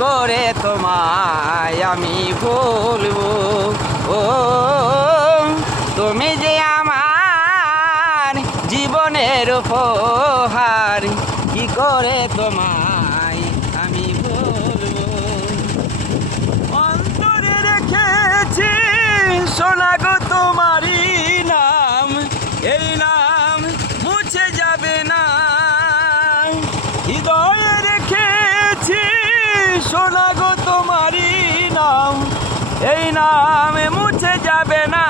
করে তোমায় আমি ভুলবো। ও তুমি যে আমার জীবনের উপহার, কি করে তোমায় আমি ভুলবো। অন্তরে রেখেছি সোনা গো তোমারই নাম, এই নাম মুছে যাবে না। হৃদয়ে রেখেছি সোনা গো তোমারই নাম, এই নাম মুছে যাবে না।